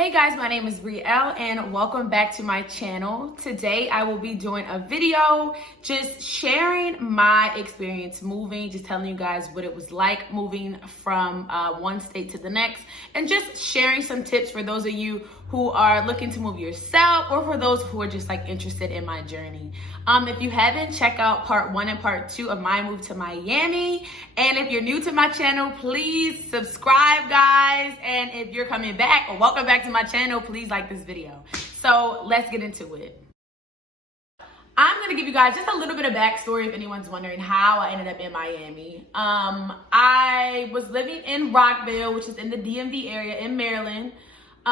Hey guys, my name is Brielle and welcome back to my channel. Today I will be doing a video just sharing my experience moving, just telling you guys what it was like moving from one state to the next, and just sharing some tips for those of you who are looking to move yourself or for those who are just like interested in my journey. If you haven't, check out part 1 and part 2 of my move to Miami. And if you're new to my channel, please subscribe, guys. And if you're coming back or welcome back to my channel, please like this video. So let's get into it. I'm gonna give you guys just a little bit of backstory if anyone's wondering how I ended up in Miami. I was living in Rockville, which is in the DMV area in Maryland.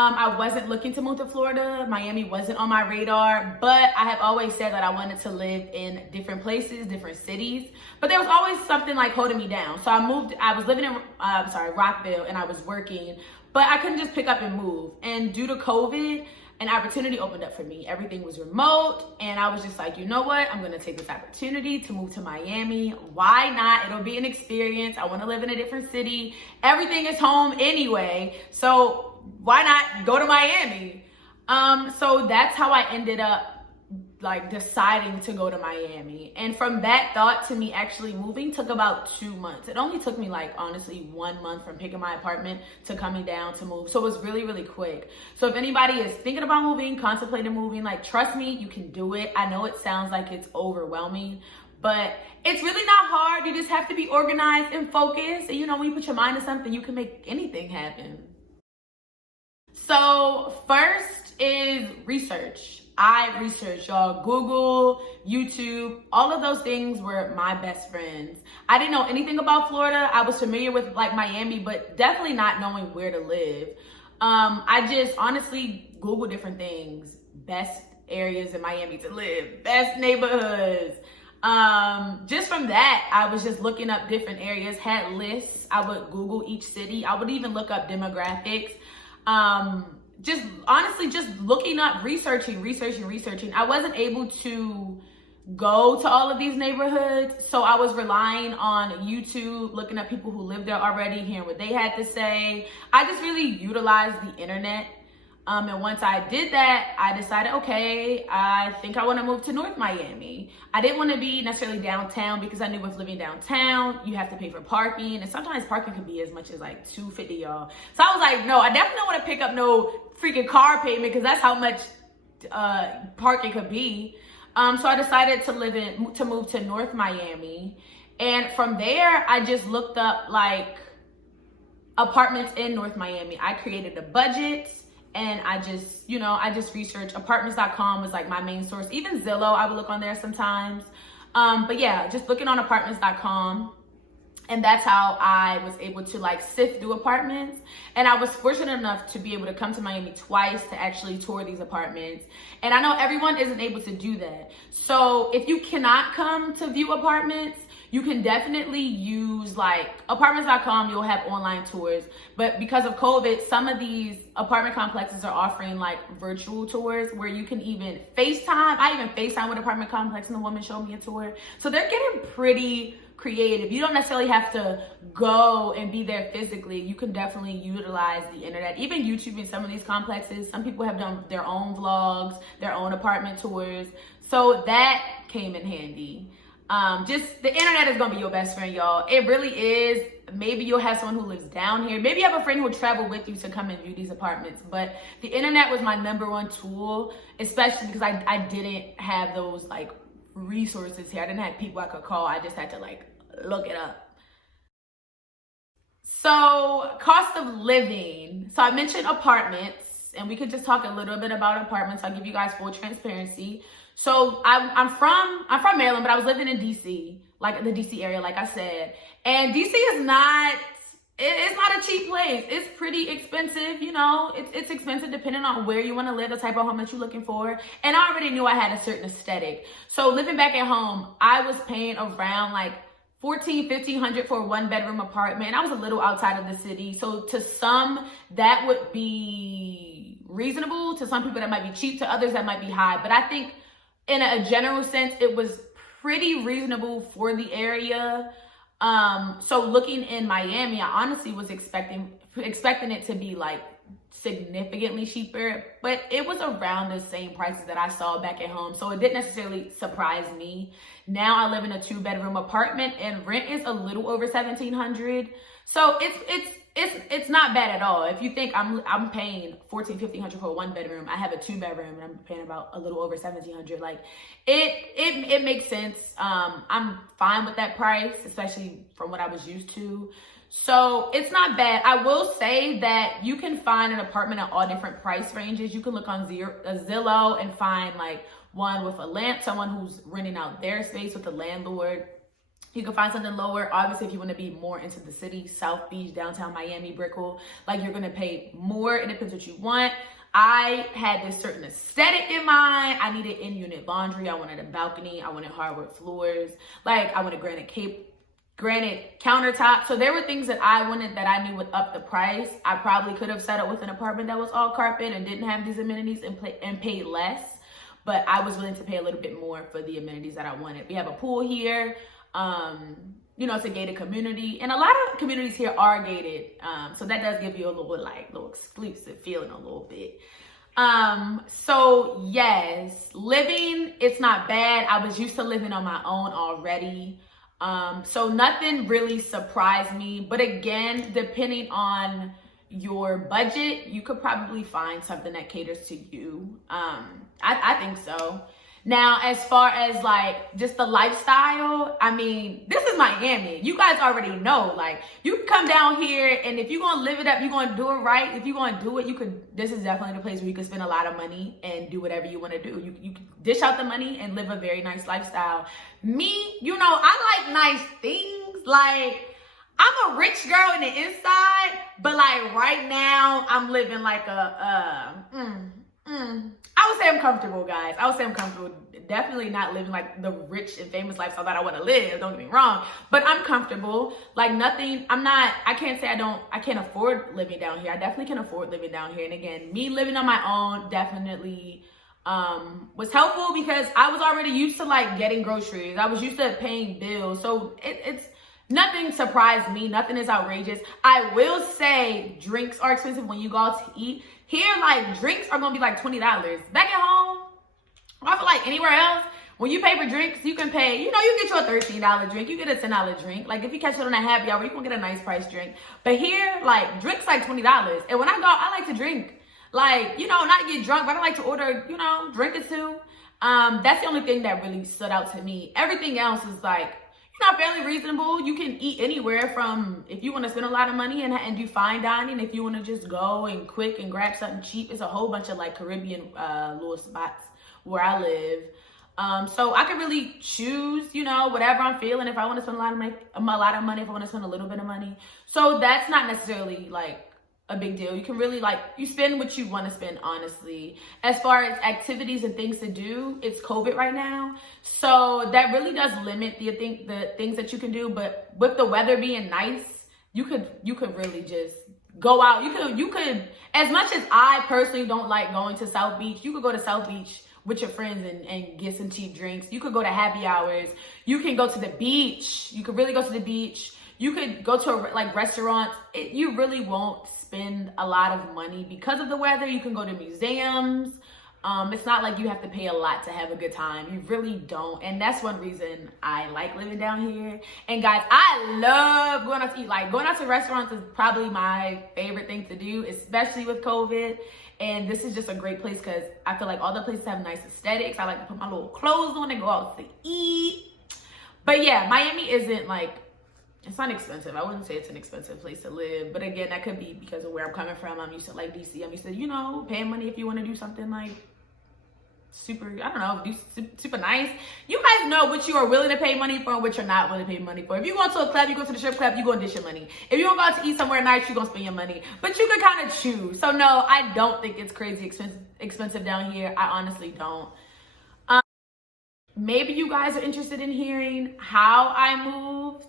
I wasn't looking to move to Florida. Miami wasn't on my radar, but I have always said that I wanted to live in different places, different cities, but there was always something like holding me down. So I was living in, Rockville, and I was working, but I couldn't just pick up and move. And due to COVID, an opportunity opened up for me. Everything was remote, and I was just like, you know what? I'm gonna take this opportunity to move to Miami. Why not? It'll be an experience. I wanna live in a different city. Everything is home anyway, so why not go to Miami? So that's how I ended up like deciding to go to Miami. And from that thought to me actually moving took about 2 months. It only took me like honestly 1 month from picking my apartment to coming down to move. So it was really, really quick. So if anybody is thinking about moving, contemplating moving, like trust me, you can do it. I know it sounds like it's overwhelming, but it's really not hard. You just have to be organized and focused. And you know, when you put your mind to something, you can make anything happen. So first is research. I researched, y'all. Google, YouTube, all of those things were my best friends. I didn't know anything about Florida. I was familiar with like Miami, but definitely not knowing where to live. I just honestly Googled different things. Best areas in Miami to live, best neighborhoods. Just from that, I was just looking up different areas, had lists. I would Google each city. I would even look up demographics. Just honestly, just looking up, researching. I wasn't able to go to all of these neighborhoods, so I was relying on YouTube, looking at people who lived there already, hearing what they had to say. I just really utilized the internet. And once I did that, I decided, okay, I think I want to move to North Miami. I didn't want to be necessarily downtown because I knew with living downtown, you have to pay for parking. And sometimes parking could be as much as like $250, y'all. So I was like, no, I definitely don't want to pick up no freaking car payment because that's how much parking could be. So I decided to move to North Miami. And from there, I just looked up like apartments in North Miami. I created a budget. And I just researched. Apartments.com was like my main source. Even Zillow, I would look on there sometimes. But yeah, just looking on apartments.com. And that's how I was able to like sift through apartments. And I was fortunate enough to be able to come to Miami twice to actually tour these apartments. And I know everyone isn't able to do that. So if you cannot come to view apartments, you can definitely use like apartments.com. You'll have online tours, but because of COVID, some of these apartment complexes are offering like virtual tours where you can even FaceTime. I even FaceTime with apartment complex and the woman showed me a tour. So they're getting pretty creative. You don't necessarily have to go and be there physically. You can definitely utilize the internet, even YouTube in some of these complexes. Some people have done their own vlogs, their own apartment tours. So that came in handy. Just the internet is gonna be your best friend, y'all. It really is. Maybe you'll have someone who lives down here. Maybe you have a friend who will travel with you to come and view these apartments. But the internet was my #1 tool, especially because I didn't have those like resources here. I didn't have people I could call. I just had to like look it up. So cost of living. So I mentioned apartments, and we could just talk a little bit about apartments. I'll give you guys full transparency. So I'm from Maryland, but I was living in DC, like the DC area, like I said. And DC is not, it's not a cheap place. It's pretty expensive, you know. It's expensive depending on where you want to live, the type of home that you're looking for. And I already knew I had a certain aesthetic. So living back at home, I was paying around like $1,400-1,500 for a 1-bedroom apartment. I was a little outside of the city. So to some, that would be reasonable. To some people, that might be cheap. To others, that might be high. But I think in a general sense, it was pretty reasonable for the area. So looking in Miami, I honestly was expecting it to be like significantly cheaper, but it was around the same prices that I saw back at home. So it didn't necessarily surprise me. Now I live in a 2-bedroom apartment and rent is a little over $1,700. So it's not bad at all. If you think I'm paying $1,400-$1,500 for a 1-bedroom, I have a 2-bedroom and I'm paying about a little over $1,700. Like it makes sense. I'm fine with that price, especially from what I was used to. So it's not bad. I will say that you can find an apartment at all different price ranges. You can look on Zillow and find like one with someone who's renting out their space with a landlord. You can find something lower. Obviously, if you want to be more into the city, South Beach, downtown Miami, Brickell, like you're going to pay more. It depends what you want. I had this certain aesthetic in mind. I needed in-unit laundry. I wanted a balcony. I wanted hardwood floors. Like I wanted granite countertop. So there were things that I wanted that I knew would up the price. I probably could have settled with an apartment that was all carpet and didn't have these amenities and paid less. But I was willing to pay a little bit more for the amenities that I wanted. We have a pool here. You know, it's a gated community, and a lot of communities here are gated. So that does give you a little exclusive feeling a little bit. So yes, it's not bad. I was used to living on my own already. So nothing really surprised me, but again, depending on your budget, you could probably find something that caters to you. I think so. Now, as far as like just the lifestyle, I mean, this is Miami. You guys already know, like you can come down here and if you're going to live it up, you're going to do it right. If you're going to do it, this is definitely the place where you can spend a lot of money and do whatever you want to do. You can dish out the money and live a very nice lifestyle. Me, you know, I like nice things. Like I'm a rich girl in the inside, but like right now I'm living like I would say I'm comfortable, guys. I would say I'm comfortable. Definitely not living like the rich and famous lifestyle that I want to live. Don't get me wrong. But I'm comfortable. Like nothing, I can't say I can't afford living down here. I definitely can afford living down here. And again, me living on my own definitely was helpful because I was already used to like getting groceries. I was used to paying bills. So it's nothing surprised me. Nothing is outrageous. I will say drinks are expensive when you go out to eat. Here, like, drinks are going to be like $20. Back at home, I feel like anywhere else, when you pay for drinks, you can pay, you know, you get you a $13 drink, you get a $10 drink. Like, if you catch it on a happy hour, you can get a nice price drink. But here, like, drinks like $20. And when I go, I like to drink. Like, you know, not get drunk, but I like to order, you know, drink or two. That's the only thing that really stood out to me. Everything else is like, not fairly reasonable. You can eat anywhere from if you want to spend a lot of money and do fine dining. If you want to just go and quick and grab something cheap, it's a whole bunch of like Caribbean little spots where I live. So I can really choose, you know, whatever I'm feeling. If I want to spend a lot of money, if I want to spend a little bit of money. So that's not necessarily like a big deal. You can really like, you spend what you want to spend, honestly. As far as activities and things to do, it's COVID right now. So that really does limit the things that you can do. But with the weather being nice, you could really just go out. You could, as much as I personally don't like going to South Beach, you could go to South Beach with your friends and get some cheap drinks. You could go to happy hours. You can go to the beach. You could really go to the beach. You could go to like restaurants. You really won't spend a lot of money because of the weather. You can go to museums. It's not like you have to pay a lot to have a good time. You really don't. And that's one reason I like living down here. And guys, I love going out to eat. Like going out to restaurants is probably my favorite thing to do, especially with COVID. And this is just a great place because I feel like all the places have nice aesthetics. I like to put my little clothes on and go out to eat. But yeah, Miami isn't like, it's not expensive. I wouldn't say it's an expensive place to live. But again, that could be because of where I'm coming from. I'm used to like DC. I'm used to, you know, paying money if you want to do something like super, I don't know, super nice. You guys know what you are willing to pay money for and what you're not willing to pay money for. If you go to a club, you go to the strip club, you're going to dish your money. If you want to go out to eat somewhere nice, you're going to spend your money. But you can kind of choose. So no, I don't think it's crazy expensive down here. I honestly don't. Maybe you guys are interested in hearing how I moved.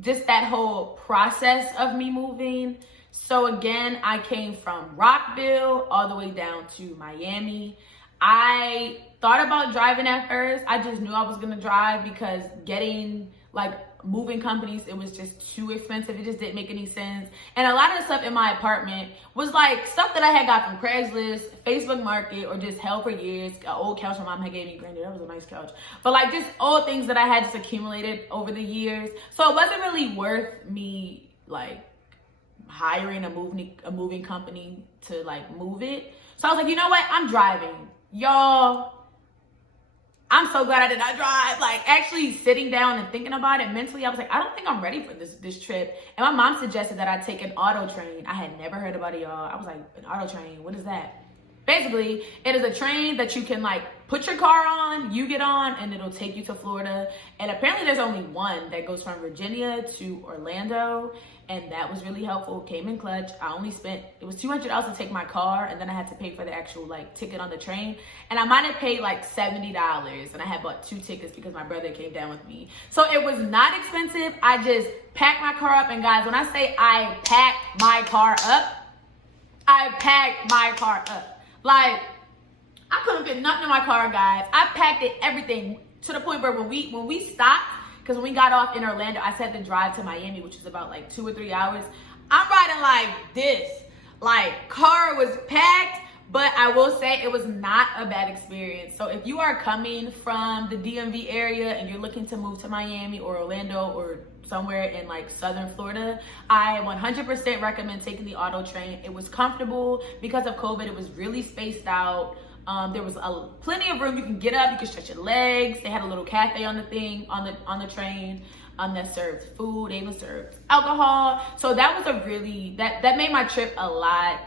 Just that whole process of me moving. So again, I came from Rockville all the way down to Miami. I thought about driving at first. I just knew I was gonna drive because getting like moving companies, it was just too expensive. It just didn't make any sense. And a lot of the stuff in my apartment was like stuff that I had got from Craigslist, Facebook Market, or just held for years. An old couch my mom had gave me, granted that was a nice couch, but like just old things that I had just accumulated over the years. So it wasn't really worth me like hiring a moving company to like move it. So I was like, you know what, I'm driving. Y'all, I'm so glad I did not drive. Like actually sitting down and thinking about it mentally, I was like, I don't think I'm ready for this trip. And my mom suggested that I take an auto train. I had never heard about it, y'all. I was like, an auto train, what is that? Basically, it is a train that you can like put your car on, you get on, and it'll take you to Florida. And apparently there's only one that goes from Virginia to Orlando. And that was really helpful. Came in clutch. I only spent, it was $200 to take my car, and then I had to pay for the actual like ticket on the train. And I might have paid like $70, and I had bought 2 tickets because my brother came down with me. So it was not expensive. I just packed my car up, and guys, when I say I packed my car up, I packed my car up. Like, I couldn't fit nothing in my car, guys. I packed it, everything, to the point where when we stopped, because when we got off in Orlando, I said to drive to Miami, which is about like 2 or 3 hours. I'm riding like this. Like, car was packed, but I will say it was not a bad experience. So if you are coming from the DMV area and you're looking to move to Miami or Orlando or somewhere in like southern Florida, I 100% recommend taking the auto train. It was comfortable. Because of COVID, it was really spaced out. There was plenty of room. You can get up, you can stretch your legs. They had a little cafe on the thing, on the train, that served food. They even served alcohol. So that was a really, that made my trip a lot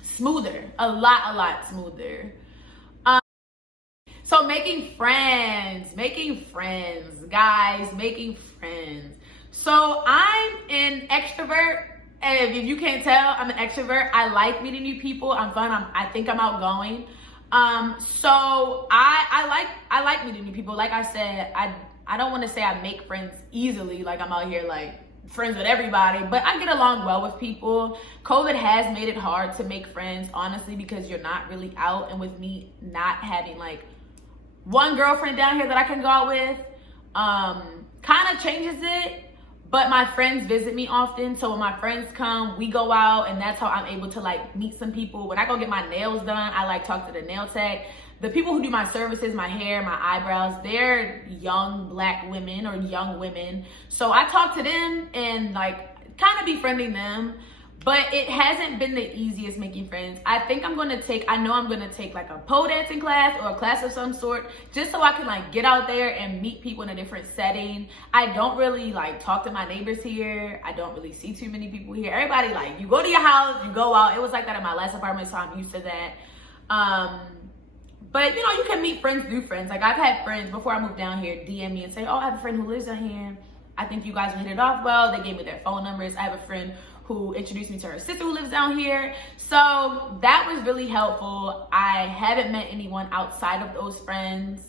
smoother, a lot smoother. So making friends, guys, making friends. So I'm an extrovert. And if you can't tell, I'm an extrovert. I like meeting new people. I'm fun. I think I'm outgoing. So I like meeting new people. Like I said, I don't want to say I make friends easily. Like I'm out here like friends with everybody, but I get along well with people. COVID has made it hard to make friends, honestly, because you're not really out. And with me not having like one girlfriend down here that I can go out with, kind of changes it. But my friends visit me often, so when my friends come, we go out, and that's how I'm able to like meet some people. When I go get my nails done, I like talk to the nail tech. The people who do my services, my hair, my eyebrows, they're young black women or young women. So I talk to them and like kind of befriending them. But it hasn't been the easiest making friends. I know I'm gonna take like a pole dancing class or a class of some sort, just so I can like get out there and meet people in a different setting. I don't really like talk to my neighbors here. I don't really see too many people here. Everybody like, you go to your house, you go out. It was like that in my last apartment, so I'm used to that. But you know, you can meet friends through friends. Like I've had friends before I moved down here DM me and say, oh, I have a friend who lives down here. I think you guys will hit it off well. They gave me their phone numbers. I have a friend who introduced me to her sister who lives down here. So that was really helpful. I haven't met anyone outside of those friends.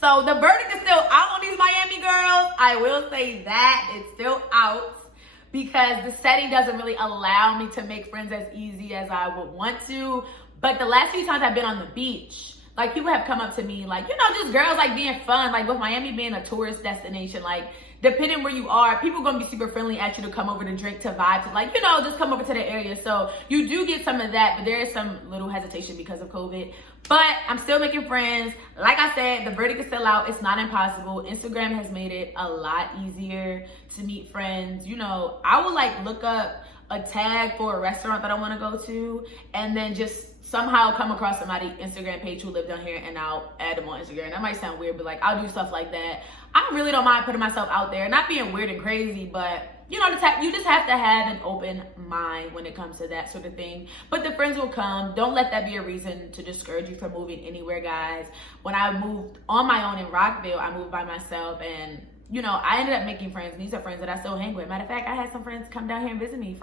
So the verdict is still out on these Miami girls. I will say that it's still out because the setting doesn't really allow me to make friends as easy as I would want to. But the last few times I've been on the beach, like people have come up to me like, you know, just girls like being fun, like with Miami being a tourist destination, like depending where you are, people gonna be super friendly at you to come over to drink, to vibe, to like, you know, just come over to the area. So you do get some of that, but there is some little hesitation because of COVID. But I'm still making friends. Like I said, the verdict is still out. It's not impossible. Instagram has made it a lot easier to meet friends. You know, I would like look up a tag for a restaurant that I want to go to, and then just somehow come across somebody Instagram page who live down here, and I'll add them on Instagram. That might sound weird, but like I'll do stuff like that. I really don't mind putting myself out there, not being weird and crazy, but you know, you just have to have an open mind when it comes to that sort of thing. But the friends will come. Don't let that be a reason to discourage you from moving anywhere, guys. When I moved on my own in Rockville, I moved by myself, and you know, I ended up making friends. These are friends that I still hang with. Matter of fact, I had some friends come down here and visit me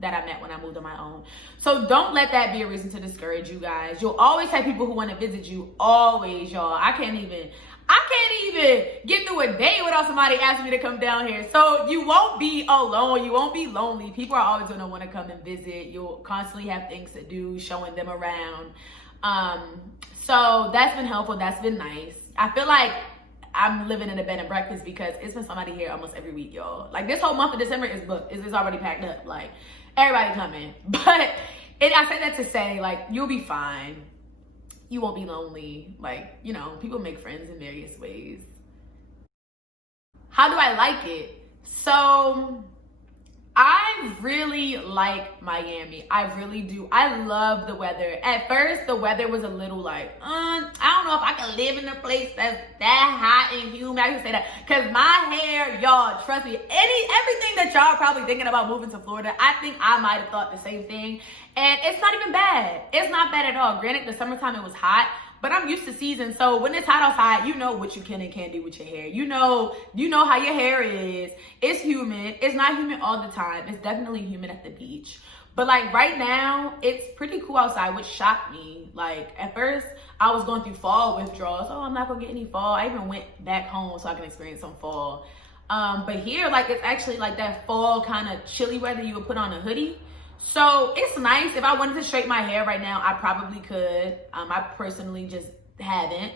that I met when I moved on my own. So don't let that be a reason to discourage you guys. You'll always have people who want to visit you. Always, y'all. I can't even get through a day without somebody asking me to come down here. So you won't be alone. You won't be lonely. People are always going to want to come and visit. You'll constantly have things to do, showing them around. So that's been helpful. That's been nice. I feel like I'm living in a bed and breakfast because it's been somebody here almost every week, y'all. Like this whole month of December is booked. It's already packed up. Like everybody coming. But I say that to say, like, you'll be fine. You won't be lonely. Like, you know, people make friends in various ways. How do I like it? So I really like Miami. I really do. I love the weather. At first, the weather was a little like, I don't know if I can live in a place that's that hot and humid. I can say that because my hair, y'all, trust me, everything that y'all probably thinking about moving to Florida, I think I might have thought the same thing. And it's not even bad. It's not bad at all. Granted, the summertime it was hot, but I'm used to seasons. So when it's hot outside, you know what you can and can't do with your hair. You know how your hair is. It's humid. It's not humid all the time. It's definitely humid at the beach. But like right now, it's pretty cool outside, which shocked me. Like at first, I was going through fall withdrawals. Oh, I'm not gonna get any fall. I even went back home so I can experience some fall. But here, like it's actually like that fall kind of chilly weather you would put on a hoodie. So it's nice. If I wanted to straighten my hair right now, I probably could. I personally just haven't.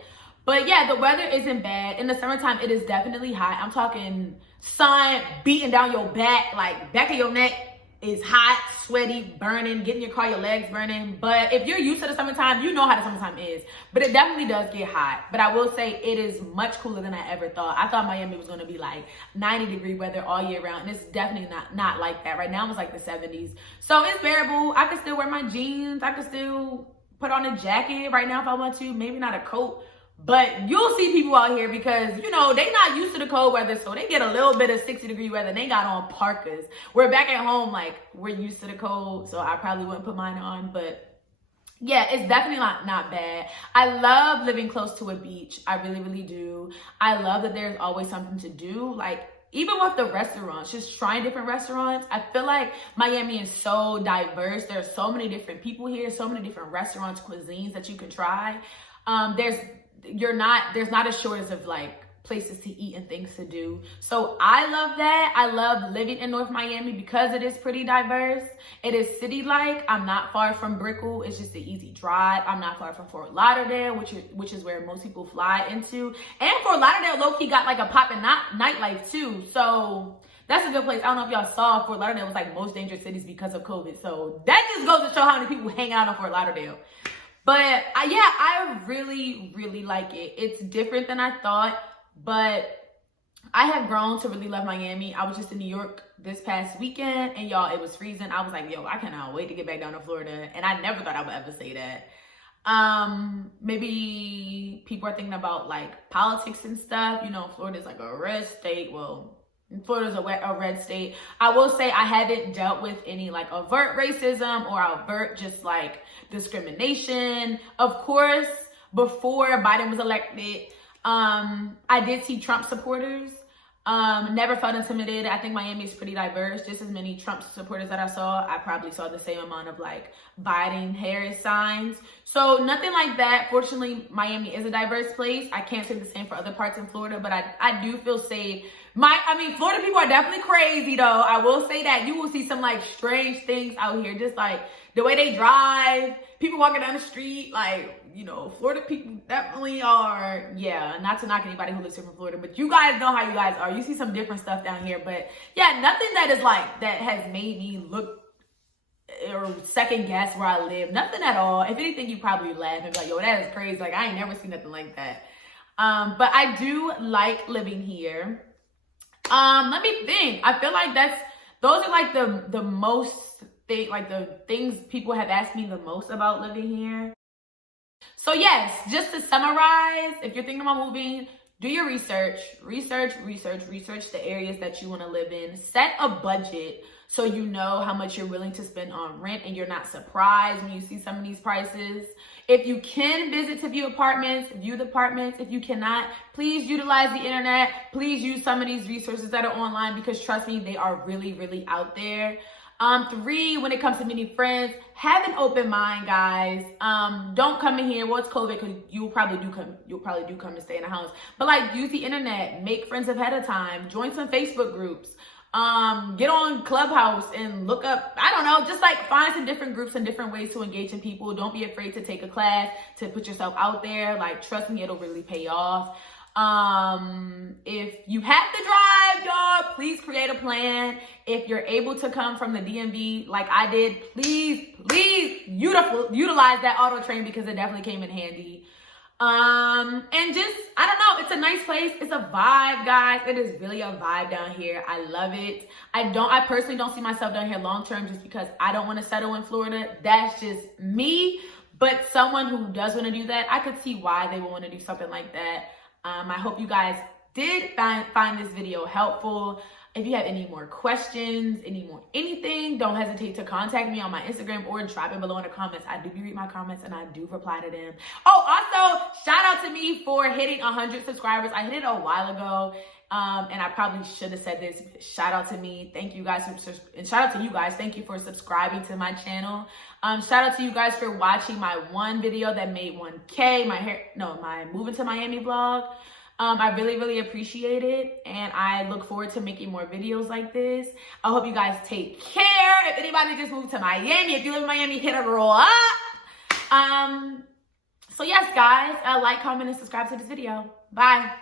But yeah, the weather isn't bad. In the summertime, it is definitely hot. I'm talking sun beating down your back, like back of your neck is hot, sweaty, burning, getting your car, your legs burning. But if you're used to the summertime, you know how the summertime is. But it definitely does get hot. But I will say it is much cooler than I ever thought. I thought Miami was going to be like 90-degree weather all year round. And it's definitely not like that. Right now it's like the 70s. So it's bearable. I can still wear my jeans. I can still put on a jacket right now if I want to. Maybe not a coat. But you'll see people out here because, you know, they not used to the cold weather. So they get a little bit of 60-degree weather and they got on parkas. We're back at home, like, we're used to the cold. So I probably wouldn't put mine on. But yeah, it's definitely not bad. I love living close to a beach. I really, really do. I love that there's always something to do. Like, even with the restaurants, just trying different restaurants. I feel like Miami is so diverse. There's so many different people here, so many different restaurants, cuisines that you can try. There's not a shortage of like places to eat and things to do. So I love that. I love living in North Miami because it is pretty diverse. It is city-like. I'm not far from Brickell. It's just an easy drive. I'm not far from Fort Lauderdale, which is where most people fly into. And Fort Lauderdale low-key got like a poppin' nightlife too. So that's a good place. I don't know if y'all saw Fort Lauderdale was like most dangerous cities because of COVID. So that just goes to show how many people hang out in Fort Lauderdale. But yeah, I really, really like it. It's different than I thought, but I have grown to really love Miami. I was just in New York this past weekend and y'all, it was freezing. I was like, yo, I cannot wait to get back down to Florida. And I never thought I would ever say that. Maybe people are thinking about like politics and stuff. You know, Florida's like a red state. Well, Florida's a red state. I will say I haven't dealt with any like overt racism or overt just like discrimination. Of course, before Biden was elected, I did see Trump supporters. Never felt intimidated. I think Miami is pretty diverse. Just as many Trump supporters that I saw, I probably saw the same amount of like Biden, Harris signs. So nothing like that. Fortunately, Miami is a diverse place. I can't say the same for other parts in Florida, but I do feel safe. Florida people are definitely crazy though. I will say that. You will see some like strange things out here. Just like the way they drive, people walking down the street, like, you know, Florida people definitely are, yeah, not to knock anybody who lives here from Florida, but you guys know how you guys are. You see some different stuff down here, but yeah, nothing that is like, that has made me look or second guess where I live. Nothing at all. If anything, you probably laugh and be like, yo, that is crazy. Like, I ain't never seen nothing like that. But I do like living here. Let me think. I feel like those are like the most like the things people have asked me the most about living here. So yes, just to summarize, if you're thinking about moving, do your research the areas that you want to live in. Set a budget so you know how much you're willing to spend on rent and you're not surprised when you see some of these prices. If you can visit to view the apartments. If you cannot, please utilize the internet. Please use some of these resources that are online because trust me, they are really, really out there. 3, when it comes to meeting friends, have an open mind, guys. Don't come in here. Well, it's COVID because you'll probably do come and stay in the house. But like, use the internet, make friends ahead of time, join some Facebook groups, get on Clubhouse and look up, I don't know, just like find some different groups and different ways to engage in people. Don't be afraid to take a class, to put yourself out there. Like, trust me, it'll really pay off. If you have to drive, y'all, please create a plan. If you're able to come from the DMV like I did, please utilize that auto train because it definitely came in handy. And just, I don't know, it's a nice place. It's a vibe, guys. It is really a vibe down here. I love it. I personally don't see myself down here long term just because I don't want to settle in Florida. That's just me. But someone who does want to do that, I could see why they would want to do something like that. I hope you guys did find this video helpful. If you have any more questions, anything, don't hesitate to contact me on my Instagram or drop it below in the comments. I do read my comments and I do reply to them. Oh, also, shout out to me for hitting 100 subscribers. I hit it a while ago, and I probably should have said this. Shout out to me. Thank you guys. And shout out to you guys. Thank you for subscribing to my channel. Shout out to you guys for watching my one video that made 1K, my moving to Miami vlog. I really appreciate it, and I look forward to making more videos like this. I hope you guys take care. If anybody just moved to Miami, if you live in Miami, hit a girl up. So yes, guys, like, comment, and subscribe to this video. Bye.